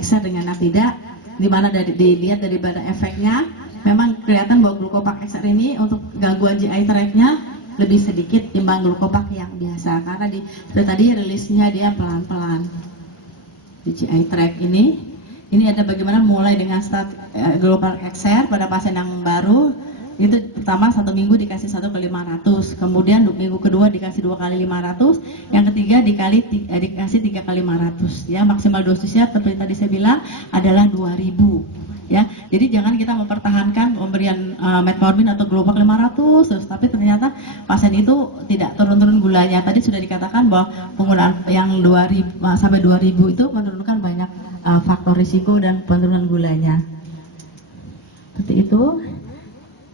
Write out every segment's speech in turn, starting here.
XR dengan Napida, di mana dilihat daripada efeknya, memang kelihatan bahwa Glucopak XR ini untuk gangguan GI tract-nya lebih sedikit timbang Glucopak yang biasa, karena seperti tadi rilisnya dia pelan-pelan di GI tract ini. Ini ada bagaimana mulai dengan start Glucopak XR pada pasien yang baru. Itu pertama 1 minggu dikasih 1/500, kemudian minggu kedua dikasih 2x500, yang ketiga dikasih 3x500 ya. Maksimal dosisnya seperti tadi saya bilang adalah 2000 ya. Jadi jangan kita mempertahankan pemberian metformin atau Glucopak 500 terus, tapi ternyata pasien itu tidak turun-turun gulanya. Tadi sudah dikatakan bahwa penggunaan yang 2000 sampai 2000 itu menurunkan banyak faktor risiko dan penurunan gulanya. Seperti itu.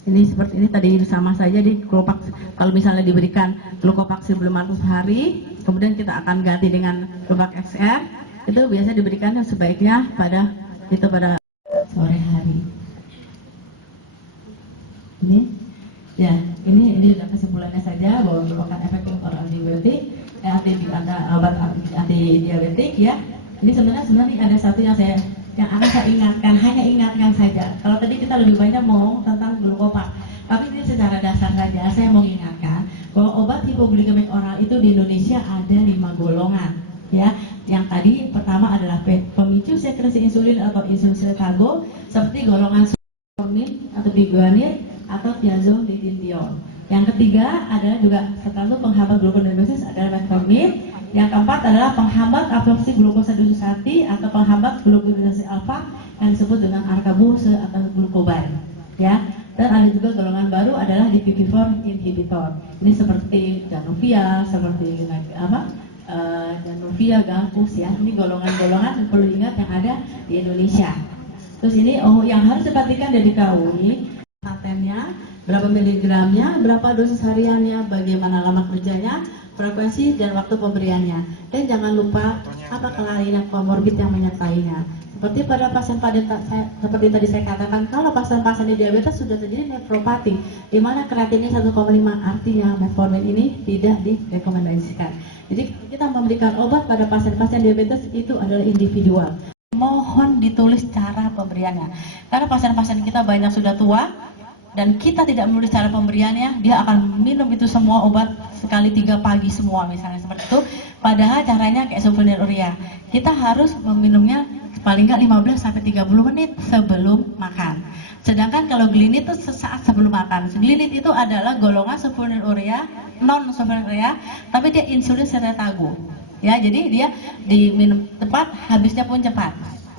Ini seperti ini tadi sama saja di Glucopak. Kalau misalnya diberikan Glucopak 1500 hari, kemudian kita akan ganti dengan Glucopak XR, itu biasa diberikannya sebaiknya pada sore hari. Ini ya, ini sudah kesimpulannya saja bahwa merupakan efek oral antibiotik, obat anti diabetik ya. Ini sebenarnya ada satu yang akan saya ingatkan, hanya ingatkan saja. Kalau tadi kita lebih banyak ngomong tentang Glucopak, tapi ini secara dasar saja saya mau ingatkan bahwa obat hipoglikemik oral itu di Indonesia ada 5 golongan ya. Yang tadi pertama adalah pemicu sekresi insulin atau insulin seperti golongan metformin atau biguanide atau thiazolidinediol. Yang ketiga adalah juga selalu penghambat gluconeogenesis adalah metformin. Yang keempat adalah penghambat absorpsi glukosa dosis hati atau penghambat glukosidasi alfa yang disebut dengan arkabuse atau glukoban ya. Dan ada juga golongan baru adalah DPP-4 inhibitor. Ini seperti Januvia, seperti Januvia, Gampus ya. Ini golongan-golongan yang perlu diingat yang ada di Indonesia. Terus ini yang harus diperhatikan dan diketahui patennya, berapa miligramnya, berapa dosis hariannya, bagaimana lama kerjanya, frekuensi dan waktu pemberiannya. Dan jangan lupa apa kelainan komorbid yang menyertainya. Seperti pada seperti tadi saya katakan, kalau pasien-pasien diabetes sudah terjadi nefropati, di mana kreatinnya 1,5, artinya metformin ini tidak direkomendasikan. Jadi kita memberikan obat pada pasien-pasien diabetes itu adalah individual. Mohon ditulis cara pemberiannya, karena pasien-pasien kita banyak sudah tua dan kita tidak menulis cara pemberiannya, dia akan minum itu semua obat sekali 3 pagi semua misalnya seperti itu. Padahal caranya kayak sulfonylurea, kita harus meminumnya paling nggak 15-30 menit sebelum makan. Sedangkan kalau glinit itu sesaat sebelum makan. Glinit itu adalah golongan sulfonylurea, non sulfonylurea, tapi dia insulin seretago. Ya, jadi dia diminum cepat, habisnya pun cepat.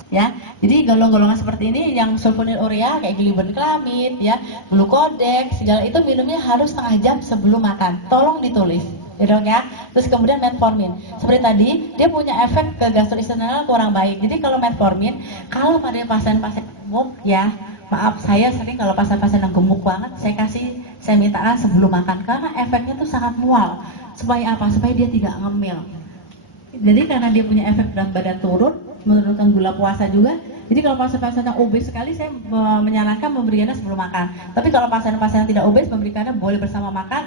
Ya, jadi golongan seperti ini yang sulfonylurea kayak glibenclamid ya, glucodex segala itu minumnya harus setengah jam sebelum makan. Tolong ditulis, ya dong ya. Terus kemudian metformin, seperti tadi dia punya efek ke gastrointestinal kurang baik. Jadi kalau metformin, kalau pada pasien-pasien gemuk ya, maaf saya sering kalau pasien-pasien yang gemuk banget saya mintakan sebelum makan karena efeknya tuh sangat mual. Supaya apa? Supaya dia tidak ngemil. Jadi karena dia punya efek berat badan turun, menurunkan gula puasa juga. Jadi kalau pasien-pasien yang obes sekali, saya menyarankan memberikannya sebelum makan. Tapi kalau pasien-pasien yang tidak obes, memberikannya boleh bersama makan.